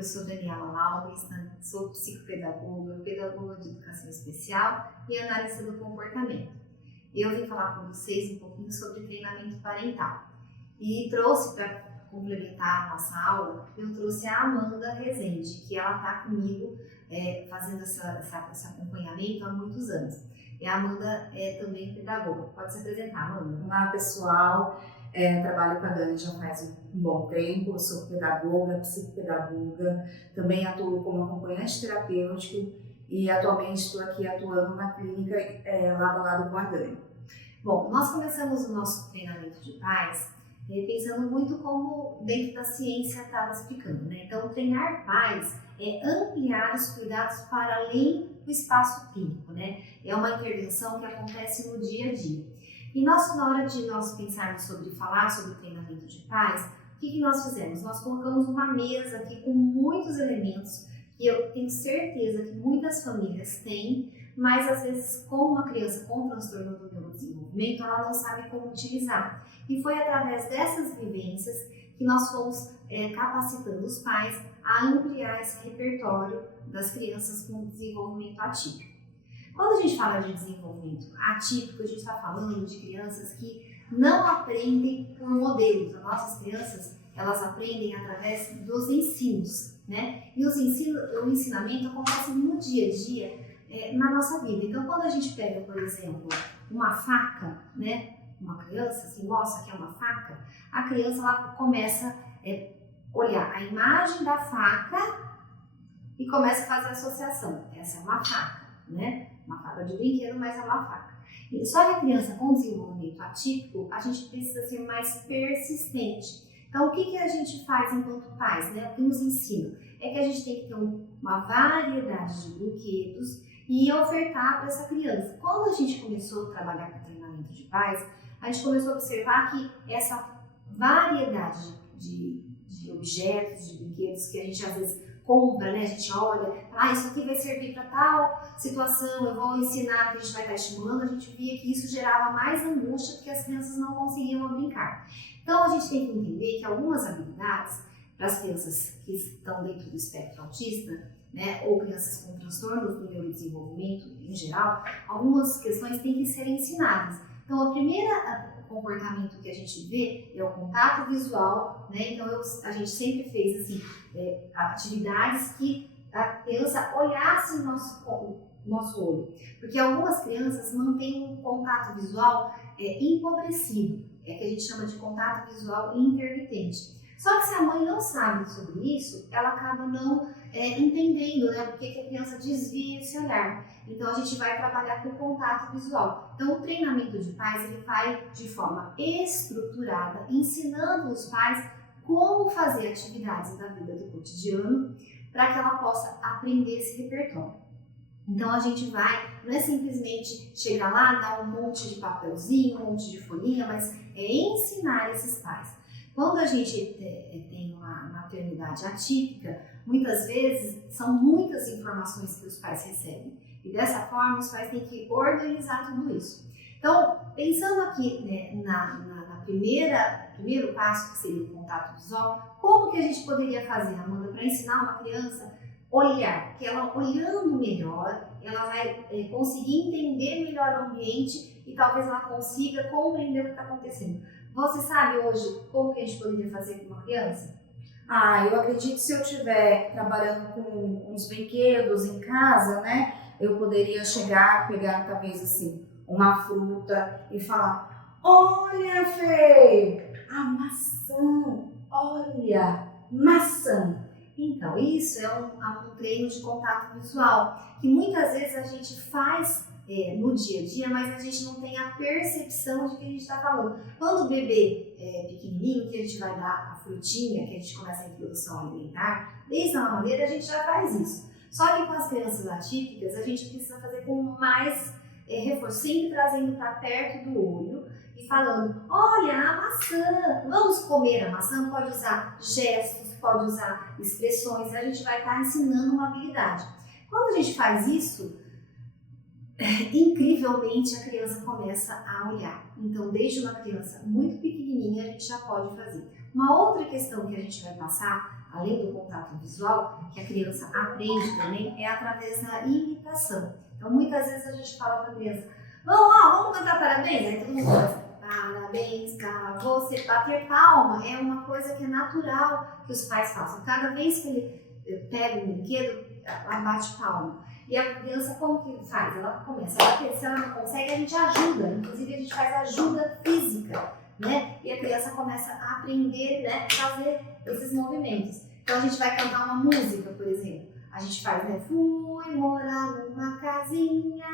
eu sou Daniela Laurista, sou psicopedagoga, pedagoga de educação especial e analista do comportamento. Eu vim falar com vocês um pouquinho sobre treinamento parental e trouxe para complementar a nossa aula, eu trouxe a Amanda Rezende, que ela está comigo fazendo esse acompanhamento há muitos anos. E a Amanda é também pedagoga. Pode se apresentar, Amanda. Olá, pessoal. Trabalho com a Dani já faz um bom tempo. Eu sou pedagoga, psicopedagoga. Também atuo como acompanhante terapêutico e atualmente estou aqui atuando na clínica lado a lado com a Dani. Bom, nós começamos o nosso treinamento de pais pensando muito como dentro da ciência estava explicando, né? Então, treinar pais é ampliar os cuidados para além do espaço clínico, né? É uma intervenção que acontece no dia a dia. E na hora de nós pensarmos sobre falar sobre treinamento de pais, o que nós fizemos? Nós colocamos uma mesa aqui com muitos elementos que eu tenho certeza que muitas famílias têm, mas às vezes com uma criança com transtorno do neurodesenvolvimento, ela não sabe como utilizar. E foi através dessas vivências que nós fomos capacitando os pais a ampliar esse repertório das crianças com desenvolvimento atípico. Quando a gente fala de desenvolvimento atípico, a gente está falando de crianças que não aprendem por modelos. As nossas crianças, elas aprendem através dos ensinos, né? E o ensinamento acontece no dia a dia, na nossa vida. Então, quando a gente pega, por exemplo, uma faca, né? Uma criança, assim, mostra que é uma faca, a criança ela começa a olhar a imagem da faca e começa a fazer a associação. Essa é uma faca, né? Uma faca de brinquedo, mas é uma faca. Só que a criança com desenvolvimento atípico, a gente precisa ser mais persistente. Então, o que a gente faz enquanto pais, né? O que nos ensina? É que a gente tem que ter uma variedade de brinquedos e ofertar para essa criança. Quando a gente começou a trabalhar com treinamento de pais, a gente começou a observar que essa variedade de objetos, de brinquedos que a gente às vezes compra, né? A gente olha, isso aqui vai servir para tal situação, eu vou ensinar, que a gente vai estar estimulando, a gente via que isso gerava mais angústia porque as crianças não conseguiam brincar. Então a gente tem que entender que algumas habilidades para as crianças que estão dentro do espectro autista, né, ou crianças com transtornos do neurodesenvolvimento em geral, algumas questões têm que ser ensinadas. Então, o primeiro comportamento que a gente vê é o contato visual, né? Então, a gente sempre fez assim, atividades que a criança olhasse no nosso olho. Porque algumas crianças não têm um contato visual empobrecido, que a gente chama de contato visual intermitente. Só que se a mãe não sabe sobre isso, ela acaba não entendendo, né, porque que a criança desvia esse olhar. Então a gente vai trabalhar com contato visual. Então o treinamento de pais ele vai de forma estruturada, ensinando os pais como fazer atividades da vida do cotidiano para que ela possa aprender esse repertório. Então a gente vai, não é simplesmente chegar lá, dar um monte de papelzinho, um monte de folhinha, mas é ensinar esses pais. Quando a gente tem uma maternidade atípica, muitas vezes são muitas informações que os pais recebem. E dessa forma, os pais têm que organizar tudo isso. Então, pensando aqui, né, na primeiro passo, que seria o contato visual, como que a gente poderia fazer, Amanda, para ensinar uma criança a olhar? Porque ela olhando melhor, ela vai conseguir entender melhor o ambiente e talvez ela consiga compreender o que está acontecendo. Você sabe hoje como que a gente poderia fazer com uma criança? Eu acredito que se eu estiver trabalhando com uns brinquedos em casa, né, eu poderia chegar, pegar talvez assim, uma fruta e falar: olha, Fê, a maçã, olha, maçã. Então, isso é um treino de contato visual, que muitas vezes a gente faz no dia a dia, mas a gente não tem a percepção de que a gente está falando. Quando o bebê é pequenininho, que a gente vai dar a frutinha, que a gente começa a introdução alimentar, desde a mamadeira a gente já faz isso. Só que com as crianças atípicas, a gente precisa fazer com mais reforço, sempre trazendo para perto do olho e falando: olha, a maçã, vamos comer a maçã. Pode usar gestos, pode usar expressões, a gente vai estar ensinando uma habilidade. Quando a gente faz isso, incrivelmente a criança começa a olhar. Então, desde uma criança muito pequenininha, a gente já pode fazer. Uma outra questão que a gente vai passar além do contato visual, que a criança aprende também, é através da imitação. Então, muitas vezes a gente fala para a criança, vamos cantar parabéns? Aí todo mundo começa, parabéns para você. Bater palma é uma coisa que é natural que os pais façam. Cada vez que ele pega um brinquedo, ela bate palma. E a criança, como que faz? Ela começa a bater. Se ela não consegue, a gente ajuda. Inclusive, a gente faz ajuda física, né? E a criança começa a aprender, né, a fazer esses movimentos. Então, a gente vai cantar uma música, por exemplo. A gente faz, né? Fui morar numa casinha.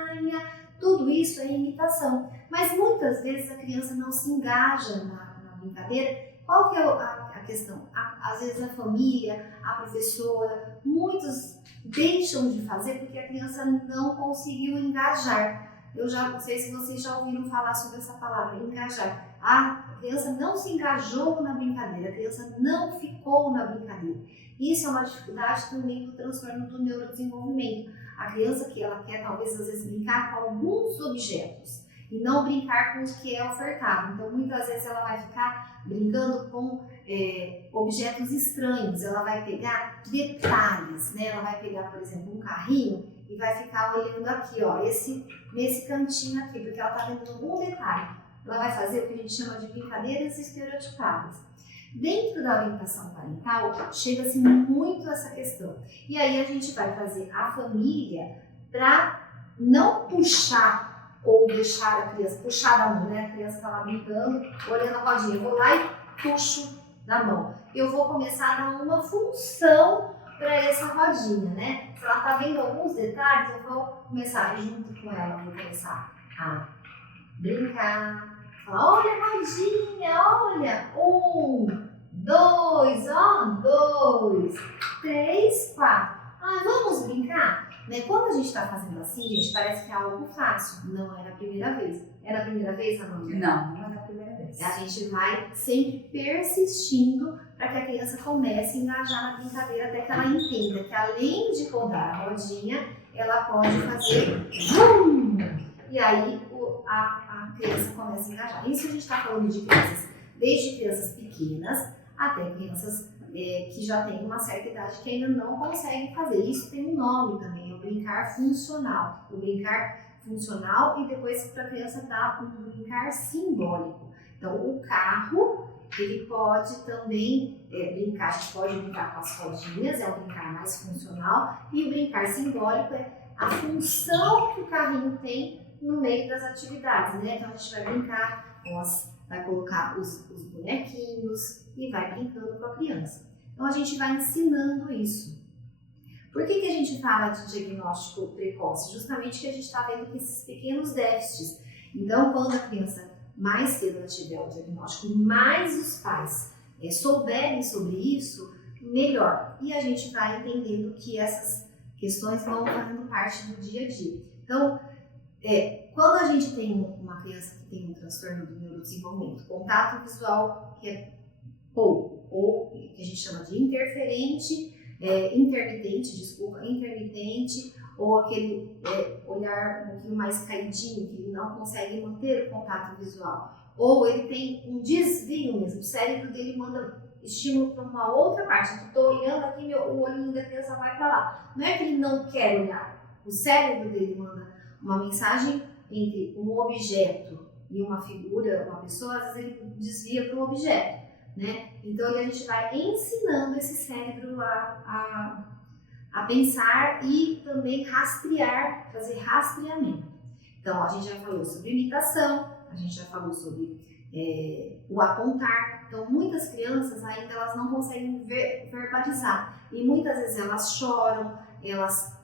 Tudo isso é imitação. Mas muitas vezes a criança não se engaja na brincadeira. Qual que é a questão? Às vezes a família, a professora, muitos deixam de fazer porque a criança não conseguiu engajar. Eu já não sei se vocês já ouviram falar sobre essa palavra, engajar. A criança não se engajou na brincadeira, a criança não ficou na brincadeira. Isso é uma dificuldade também do transtorno do neurodesenvolvimento. A criança que ela quer talvez às vezes brincar com alguns objetos e não brincar com o que é ofertado. Então muitas vezes ela vai ficar brincando com objetos estranhos, ela vai pegar detalhes, né? Ela vai pegar, por exemplo, um carrinho e vai ficar olhando aqui, ó, nesse cantinho aqui, porque ela está vendo algum detalhe. Ela vai fazer o que a gente chama de brincadeiras estereotipadas. Dentro da orientação parental, chega-se muito a essa questão. E aí a gente vai fazer a família para não puxar ou deixar a criança, puxar da mão, né? A criança está lá brincando, olhando a rodinha, eu vou lá e puxo da mão. Eu vou começar a dar uma função para essa rodinha, né? Se ela está vendo alguns detalhes, eu vou começar junto com ela, vou começar a brincar. Falar, olha a rodinha, olha, 1, 2, 2, 3, 4. Vamos brincar? Né? Quando a gente está fazendo assim, gente, parece que é algo fácil. Não era a primeira vez. Era a primeira vez, Amanda? Não era a primeira vez. A gente vai sempre persistindo para que a criança comece a engajar na brincadeira até que ela entenda que além de rodar a rodinha, ela pode fazer zoom! E aí a criança começa a engajar. Isso a gente está falando de crianças, desde crianças pequenas até crianças que já têm uma certa idade que ainda não conseguem fazer. Isso tem um nome também, o brincar funcional. O brincar funcional e depois para a criança dar um brincar simbólico. Então o carro, ele pode também brincar, a gente pode brincar com as rodinhas, é um brincar mais funcional, e o brincar simbólico é a função que o carrinho tem no meio das atividades, né? Então a gente vai brincar, vai colocar os bonequinhos e vai brincando com a criança. Então a gente vai ensinando isso. Por que a gente fala de diagnóstico precoce? Justamente que a gente está vendo que esses pequenos déficits. Então quando a criança mais cedo ela tiver o diagnóstico, mais os pais souberem sobre isso, melhor. E a gente vai entendendo que essas questões vão fazendo parte do dia a dia. Então, quando a gente tem uma criança que tem um transtorno do neurodesenvolvimento, contato visual que é pouco, ou que a gente chama de intermitente, ou aquele olhar um pouquinho mais caidinho, que ele não consegue manter o contato visual, ou ele tem um desvio mesmo, o cérebro dele manda estímulo para uma outra parte. Eu estou olhando aqui, o olhinho da criança vai para lá. Não é que ele não quer olhar, o cérebro dele manda uma mensagem entre um objeto e uma figura, uma pessoa, às vezes ele desvia para o objeto, né? Então a gente vai ensinando esse cérebro a pensar e também rastrear, fazer rastreamento. Então a gente já falou sobre imitação, a gente já falou sobre o apontar. Então muitas crianças ainda elas não conseguem verbalizar e muitas vezes elas choram, elas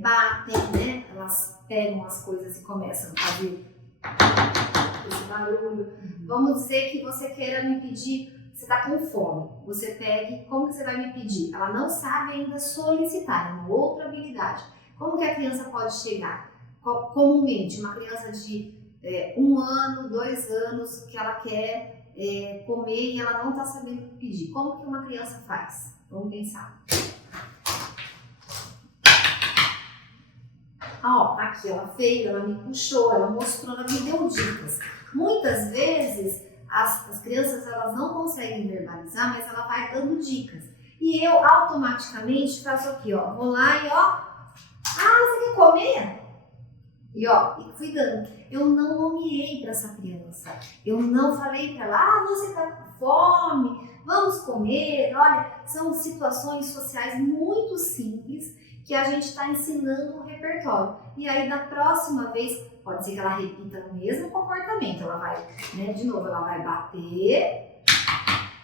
batem, né? Elas pegam as coisas e começam a fazer esse barulho. Vamos dizer que você queira me pedir, você está com fome, você pegue, como que você vai me pedir? Ela não sabe ainda solicitar, é uma outra habilidade. Como que a criança pode chegar? Comumente, uma criança de 1 ano, 2 anos, que ela quer comer e ela não está sabendo pedir. Como que uma criança faz? Vamos pensar. Tá aqui, ela veio, ela me puxou, ela mostrou, ela me deu dicas. Muitas vezes as crianças elas não conseguem verbalizar, mas ela vai dando dicas. E eu automaticamente faço aqui, ó, vou lá e ó, você quer comer? E ó, e fui dando. Eu não nomeei para essa criança. Eu não falei para ela, você tá com fome, vamos comer. Olha, são situações sociais muito simples que a gente está ensinando o repertório. E aí, da próxima vez, pode ser que ela repita o mesmo comportamento. Ela vai, né, de novo, ela vai bater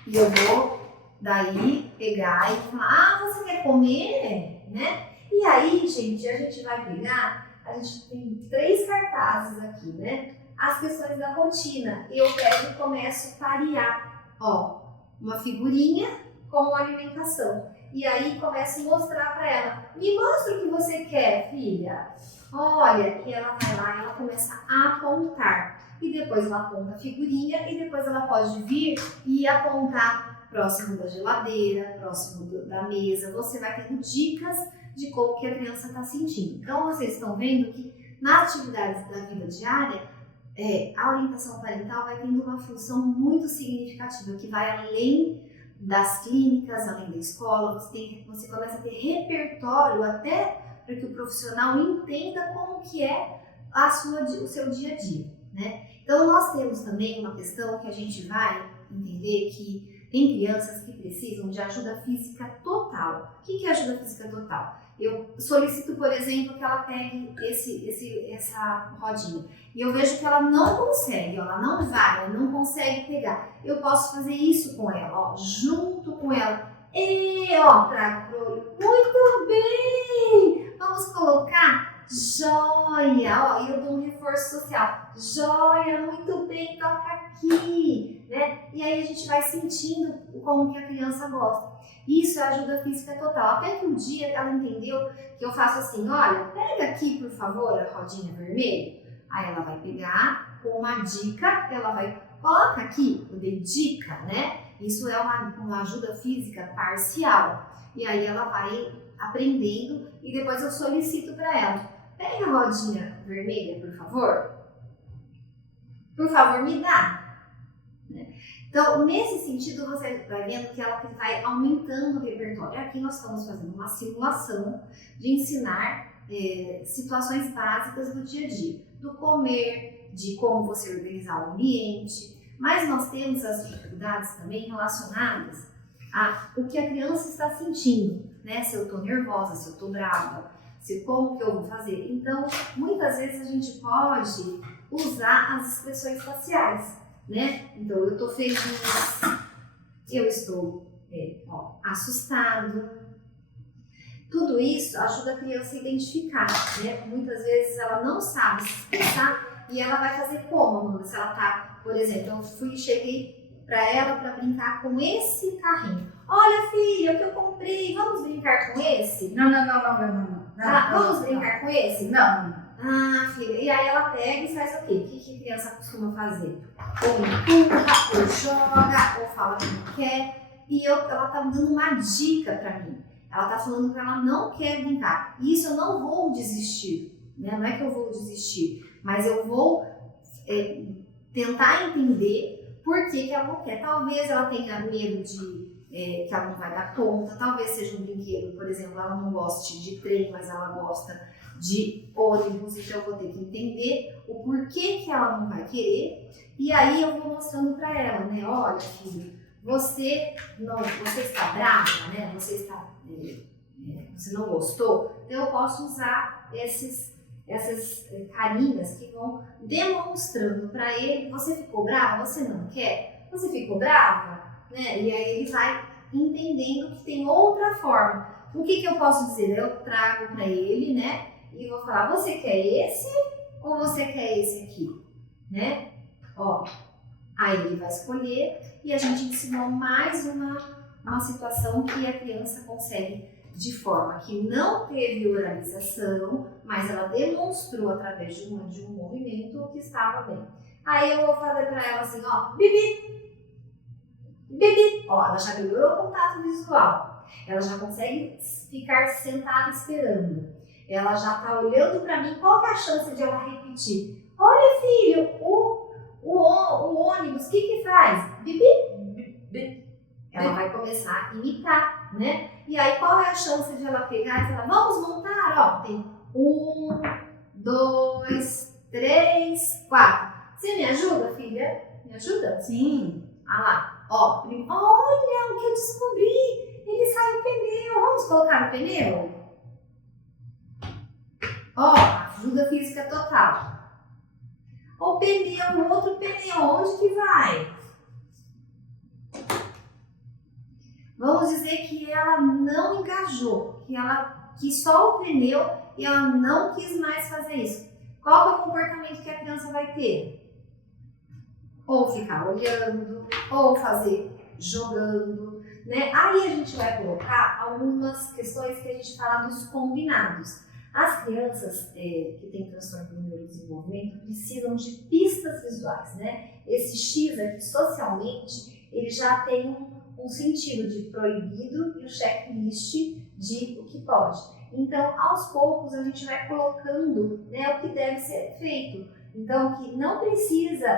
e eu vou daí pegar e falar, você quer comer? Né? E aí, gente, a gente vai pegar, a gente tem 3 cartazes aqui, né? As questões da rotina. Eu pego e começo a parear, ó, uma figurinha com alimentação. E aí começo a mostrar para ela, me mostra o que você quer, filha. Olha, e ela vai lá e ela começa a apontar. E depois ela aponta a figurinha e depois ela pode vir e apontar próximo da geladeira, próximo da mesa. Você vai tendo dicas de como que a criança está sentindo. Então vocês estão vendo que nas atividades da vida diária, a orientação parental vai tendo uma função muito significativa, que vai além das clínicas, além da escola. Você começa a ter repertório até para que o profissional entenda como que é o seu dia a dia, né? Então nós temos também uma questão que a gente vai entender que tem crianças que precisam de ajuda física total. O que é ajuda física total? Eu solicito, por exemplo, que ela pegue essa rodinha e eu vejo que ela não consegue, ela não vai, ela não consegue pegar. Eu posso fazer isso com ela, ó, junto com ela. E ó, trago pro olho. Muito bem! Vamos colocar joia, ó, e eu dou um reforço social. Joia, muito bem, toca aqui, né? E aí a gente vai sentindo como que a criança gosta. Isso é ajuda física total. Até que um dia ela entendeu que eu faço assim, olha, pega aqui, por favor, a rodinha vermelha. Aí ela vai pegar com uma dica, ela vai, coloca aqui, eu dei dica, né? Isso é uma ajuda física parcial. E aí ela vai aprendendo e depois eu solicito para ela, pega a rodinha vermelha, por favor. Por favor, me dá. Então, nesse sentido, você vai vendo que ela vai aumentando o repertório. Aqui nós estamos fazendo uma simulação de ensinar situações básicas do dia a dia, do comer, de como você organizar o ambiente, mas nós temos as dificuldades também relacionadas a o que a criança está sentindo, né? Se eu estou nervosa, se eu estou brava, como que eu vou fazer. Então, muitas vezes a gente pode usar as expressões faciais, né? Então, eu estou feliz, eu estou assustado. Tudo isso ajuda a criança a identificar, né? Muitas vezes ela não sabe se expressar e ela vai fazer como? Se ela tá, por exemplo, cheguei para ela para brincar com esse carrinho. Olha, filha, o que eu comprei, vamos brincar com esse? Não. Vamos brincar com esse? Não. Ah, filha, e aí ela pega e faz o quê? O que a criança costuma fazer? Ou empurra, ou joga, ou fala que não quer. E ela tá dando uma dica para mim. Ela tá falando que ela não quer brincar. E isso eu não vou desistir, né? Não é que eu vou desistir, mas eu vou tentar entender por que ela não quer. Talvez ela tenha medo de que ela não vai dar conta, talvez seja um brinquedo, por exemplo, ela não goste de trem, mas ela gosta de ônibus, então eu vou ter que entender o porquê que ela não vai querer, e aí eu vou mostrando para ela, né, olha filho, você está brava, né, você não gostou, então eu posso usar essas carinhas que vão demonstrando para ele, você ficou brava, você não quer, você ficou brava, né? E aí ele vai entendendo que tem outra forma. O que eu posso dizer? Eu trago para ele, né? E vou falar, você quer esse ou você quer esse aqui? Né? Ó, aí ele vai escolher e a gente ensinou mais uma situação que a criança consegue de forma que não teve oralização, mas ela demonstrou através de um movimento o que estava bem. Aí eu vou fazer para ela assim, ó, bibi. Ó, ela já melhorou o contato visual, ela já consegue ficar sentada esperando, ela já está olhando para mim, qual que é a chance de ela repetir? Olha filho, o ônibus, o que faz? Bibi. Ela vai começar a imitar, né? E aí qual é a chance de ela pegar e falar, vamos montar? Ó, tem 1, 2, 3, 4. Você me ajuda, filha? Me ajuda? Sim. Ah lá, ó, olha o que eu descobri, ele sai o pneu, vamos colocar no pneu? Ó, ajuda física total. O pneu, o outro pneu, onde que vai? Vamos dizer que ela não engajou, que ela quis só o pneu e ela não quis mais fazer isso. Qual é o comportamento que a criança vai ter? Ou ficar olhando, ou fazer jogando, né? Aí a gente vai colocar algumas questões que a gente fala dos combinados. As crianças que têm transtorno do neurodesenvolvimento precisam de pistas visuais, né? Esse X aqui, socialmente, ele já tem um sentido de proibido e o checklist de o que pode. Então, aos poucos, a gente vai colocando, né, o que deve ser feito. Então, que não precisa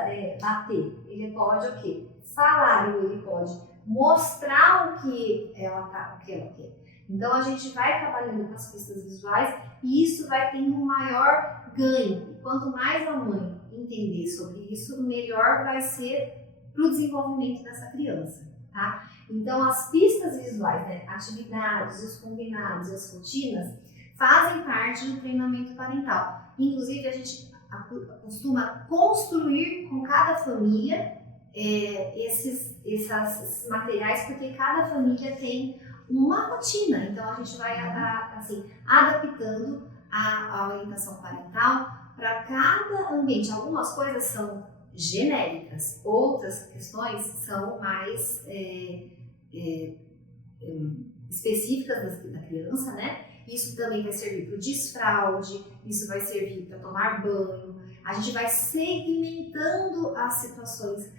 bater, ele pode o quê? Falar, ou ele pode mostrar o que ela quer. Então, a gente vai trabalhando com as pistas visuais e isso vai tendo um maior ganho. E quanto mais a mãe entender sobre isso, melhor vai ser para o desenvolvimento dessa criança, tá? Então, as pistas visuais, né, atividades, os combinados, as rotinas, fazem parte do treinamento parental. Inclusive, a gente costuma construir com cada família esses materiais, porque cada família tem uma rotina. Então, a gente vai assim, adaptando a orientação parental para cada ambiente. Algumas coisas são genéricas, outras questões são mais específicas da criança, né? Isso também vai servir para o desfraude, isso vai servir para tomar banho. A gente vai segmentando as situações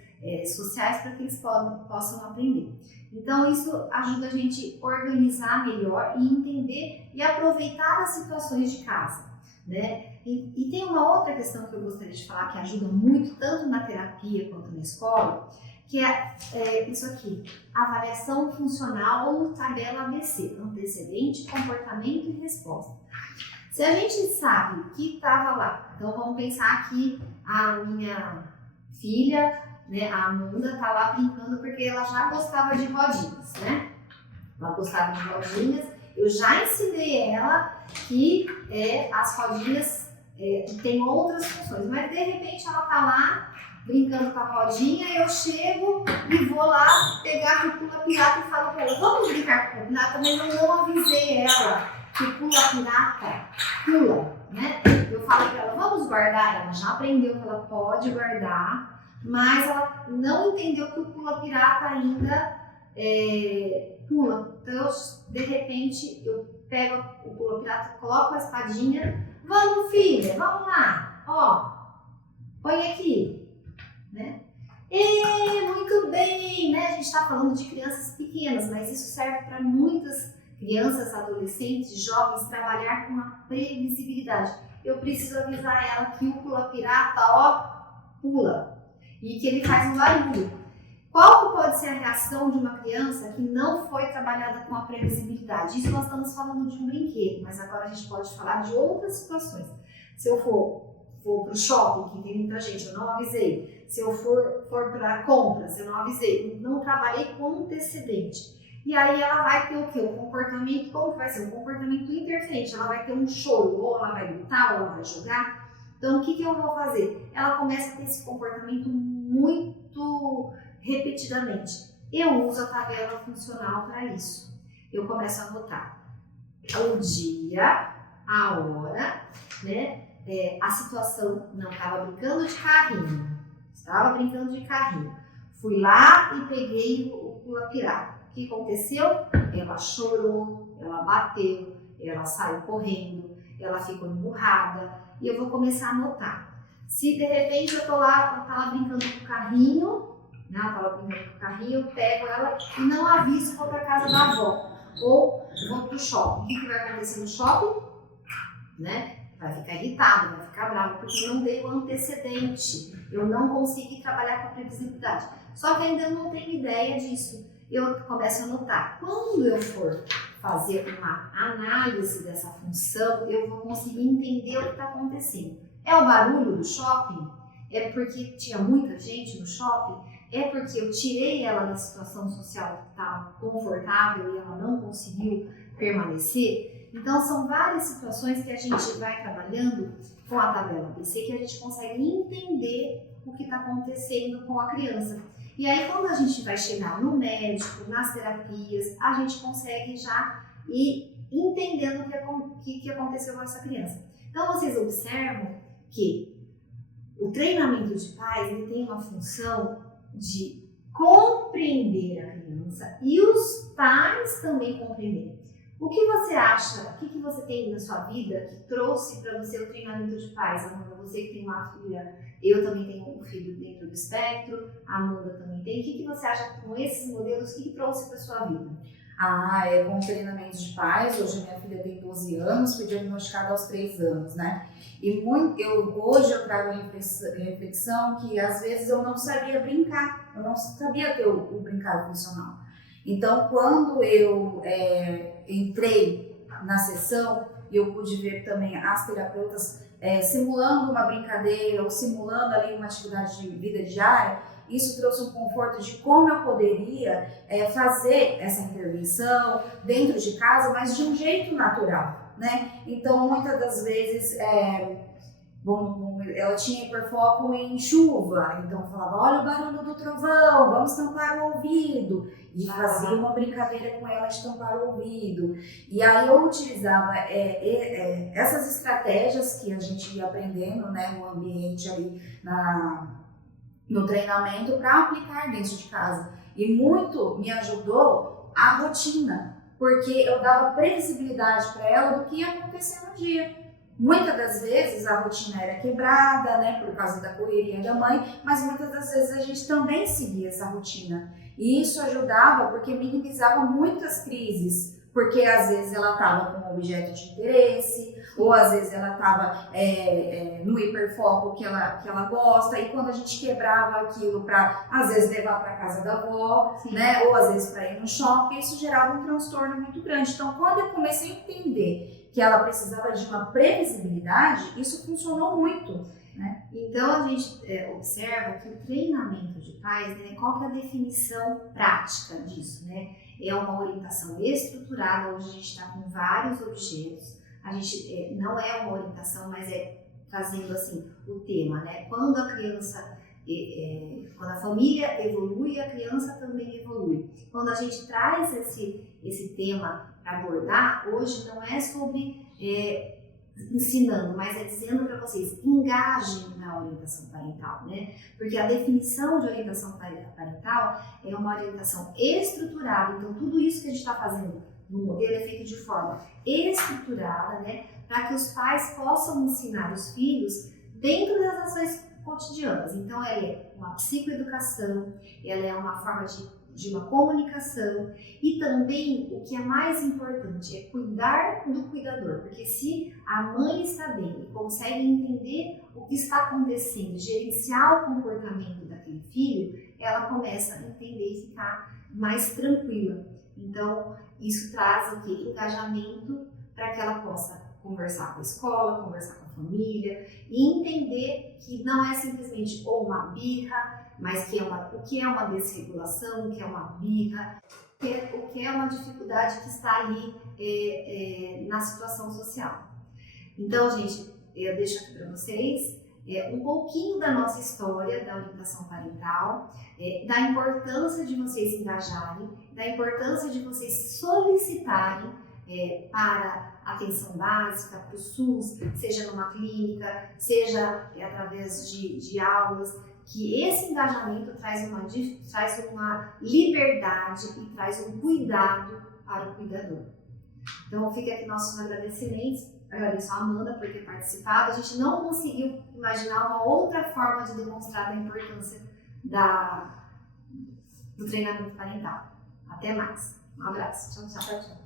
sociais para que eles possam aprender. Então, isso ajuda a gente a organizar melhor e entender e aproveitar as situações de casa, né? E tem uma outra questão que eu gostaria de falar que ajuda muito, tanto na terapia quanto na escola, que é isso aqui, avaliação funcional ou tabela ABC, antecedente, comportamento e resposta. Se a gente sabe que estava lá, então vamos pensar que a minha filha, né, a Amanda, está lá brincando porque ela já gostava de rodinhas, né? Ela gostava de rodinhas, eu já ensinei ela que as rodinhas têm outras funções, mas de repente ela está lá brincando com a rodinha, eu chego e vou lá pegar o pula pirata e falo para ela, vamos brincar com o pirata, mas eu não avisei ela que pula pirata pula, né? Eu falo para ela, vamos guardar, ela já aprendeu que ela pode guardar, mas ela não entendeu que o pula pirata ainda pula. Então, de repente, eu pego o pula pirata, coloco a espadinha, vamos filha, vamos lá, ó, põe aqui. Né? Muito bem, né? A gente está falando de crianças pequenas, mas isso serve para muitas crianças, adolescentes, jovens trabalhar com a previsibilidade. Eu preciso avisar ela que o pula-pirata, ó, pula e que ele faz um barulho. Qual pode ser a reação de uma criança que não foi trabalhada com a previsibilidade? Isso nós estamos falando de um brinquedo, mas agora a gente pode falar de outras situações. Se eu for para o shopping, que tem muita gente, eu não avisei. Se eu for para compras, eu não avisei. Não trabalhei com antecedente. E aí ela vai ter o quê? O comportamento, como que vai ser? Um comportamento interferente. Ela vai ter um choro, ou ela vai gritar, ou ela vai jogar. Então, o que eu vou fazer? Ela começa a ter esse comportamento muito repetidamente. Eu uso a tabela funcional para isso. Eu começo a anotar o dia, a hora, né? A situação, não estava brincando de carrinho, estava brincando de carrinho. Fui lá e peguei o pula-pirata. O que aconteceu? Ela chorou, ela bateu, ela saiu correndo, ela ficou emburrada e eu vou começar a anotar. Se de repente eu tô lá, ela tá lá brincando com o carrinho, né? Ela tá lá brincando com o carrinho, eu pego ela e não aviso, vou para casa da avó ou vou pro shopping. O que vai acontecer no shopping? Né? Vai ficar irritado, vai ficar bravo, porque não dei o antecedente. Eu não consegui trabalhar com a previsibilidade. Só que ainda não tenho ideia disso. eu começo a notar. Quando eu for fazer uma análise dessa função, eu vou conseguir entender o que está acontecendo. É o barulho do shopping? É porque tinha muita gente no shopping? É porque eu tirei ela da situação social que estava confortável e ela não conseguiu permanecer? Então, são várias situações que a gente vai trabalhando com a tabela ABC que a gente consegue entender o que está acontecendo com a criança. E aí, quando a gente vai chegar no médico, nas terapias, a gente consegue já ir entendendo o que aconteceu com essa criança. Então, vocês observam que o treinamento de pais ele tem uma função de compreender a criança e os pais também compreender. O que você acha, o que você tem na sua vida que trouxe para você o treinamento de pais? Amanda, você que tem uma filha, eu também tenho um filho dentro do espectro, a Amanda também tem. O que você acha com esses modelos, o que trouxe para sua vida? Com treinamento de pais, hoje a minha filha tem 12 anos, fui diagnosticada aos 3 anos, né? E hoje eu trago a reflexão que às vezes eu não sabia brincar, eu não sabia ter o brincar funcional. Então, quando eu entrei na sessão, eu pude ver também as terapeutas simulando uma brincadeira ou simulando ali uma atividade de vida diária, isso trouxe um conforto de como eu poderia fazer essa intervenção dentro de casa, mas de um jeito natural, né? Então, muitas das vezes, ela tinha hiperfoco em chuva, então eu falava, olha o barulho do trovão, vamos tampar o ouvido, e fazia uma brincadeira com ela de tampar o ouvido. E aí eu utilizava essas estratégias que a gente ia aprendendo, né, no ambiente ali, no treinamento, para aplicar dentro de casa. E muito me ajudou a rotina, porque eu dava previsibilidade para ela do que ia acontecer no dia. Muitas das vezes a rotina era quebrada, né, por causa da correria da mãe, mas muitas das vezes a gente também seguia essa rotina. E isso ajudava porque minimizava muitas crises, porque às vezes ela estava com um objeto de interesse, ou às vezes ela estava no hiperfoco que ela gosta, e quando a gente quebrava aquilo para, às vezes, levar para casa da avó, né, ou às vezes para ir no shopping, isso gerava um transtorno muito grande. Então, quando eu comecei a entender que ela precisava de uma previsibilidade, isso funcionou muito, né? Então, a gente observa que o treinamento de pais, né, qual que é a definição prática disso, né? É uma orientação estruturada, hoje a gente está com vários objetos, a gente não é uma orientação, mas é trazendo assim o tema, né? Quando a criança, quando a família evolui, a criança também evolui. Quando a gente traz esse tema para abordar, hoje não é sobre ensinando, mas é dizendo para vocês, engajem na orientação parental, né? Porque a definição de orientação parental é uma orientação estruturada, então tudo isso que a gente está fazendo no modelo é feito de forma estruturada, né? Para que os pais possam ensinar os filhos dentro das ações cotidianas. Então ela é uma psicoeducação, ela é uma forma de uma comunicação e também o que é mais importante é cuidar do cuidador, porque se a mãe está bem e consegue entender o que está acontecendo, gerenciar o comportamento daquele filho, ela começa a entender e ficar mais tranquila. Então isso traz o que? Engajamento para que ela possa conversar com a escola, conversar com a família e entender que não é simplesmente ou uma birra, mas o que é uma desregulação, o que é uma birra, o que é uma dificuldade que está ali na situação social. Então, gente, eu deixo aqui para vocês um pouquinho da nossa história da orientação parental, da importância de vocês se engajarem, da importância de vocês solicitarem para atenção básica, para o SUS, seja numa clínica, seja através de aulas, que esse engajamento traz uma liberdade e traz um cuidado para o cuidador. Então fica aqui nossos agradecimentos, agradeço a Amanda por ter participado, a gente não conseguiu imaginar uma outra forma de demonstrar a importância do treinamento parental. Até mais, um abraço, tchau, tchau.